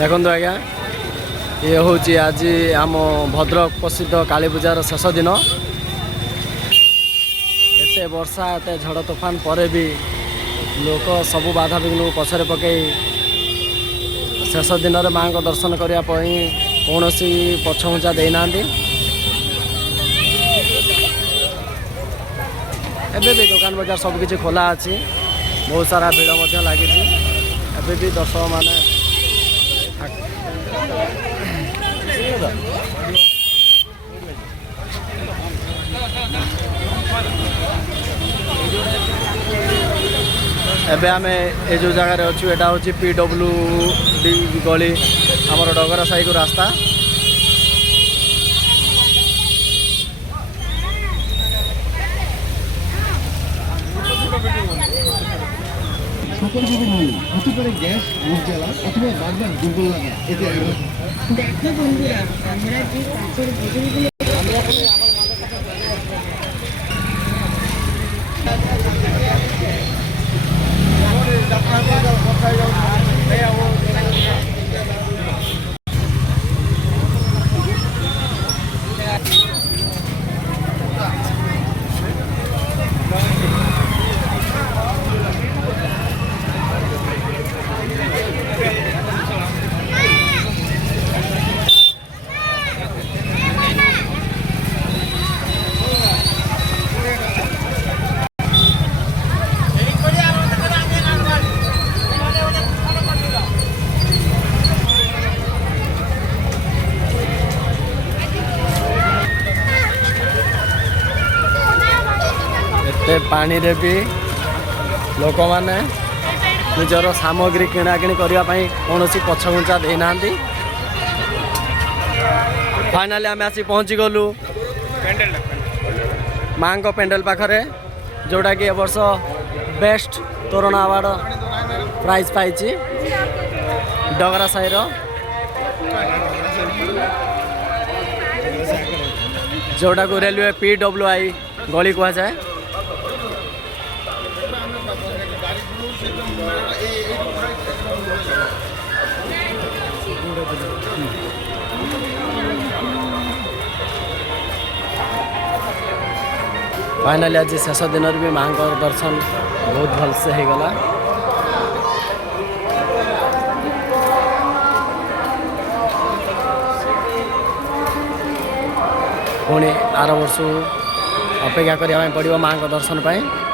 देखो आज्ञा ये हूँ आज आम भद्रक प्रसिद्ध काली पूजार शेष दिन एत वर्षा एत झड़ तोफान पर भी लोक सबू बाधा विघ्न पछरे पकई शेष दिन में माँ को दर्शन करने कौन पछघुंचा देना एबे भी दुकान बजार सबकि खोला अच्छी बहुत सारा भीड़ लगी एबे भी दर्शक माने एबे आमे ए जो जगह अच्छु एटा होची PWD गली हमर डगरा साई को रास्ता সকল যদি বলি হতে পারে গ্যাস মুখ জ্বালা অথবা বারবার দুর্বল লাগা এতে দেখো বন্ধুরা আমরা যে কাঁচের বোতলগুলো पानी रे भी लोक माने निजर सामग्री किणाकिणी करने कौन पछघुंचा देना फाइनाली आम आसी पहुँची गलु माँ को पेंडेल पाखरे जोटा कि ए वर्ष बेस्ट तोरण अवार्ड प्राइज पाई डगरा साईर जोटा को रेलवे PWI गली कह जाए फाइनाली आज शेष दिन भी माँ का दर्शन बहुत भल से हो गला पुणी आर वर्ष अपेक्षा करने पड़ो माँ का दर्शन पाई।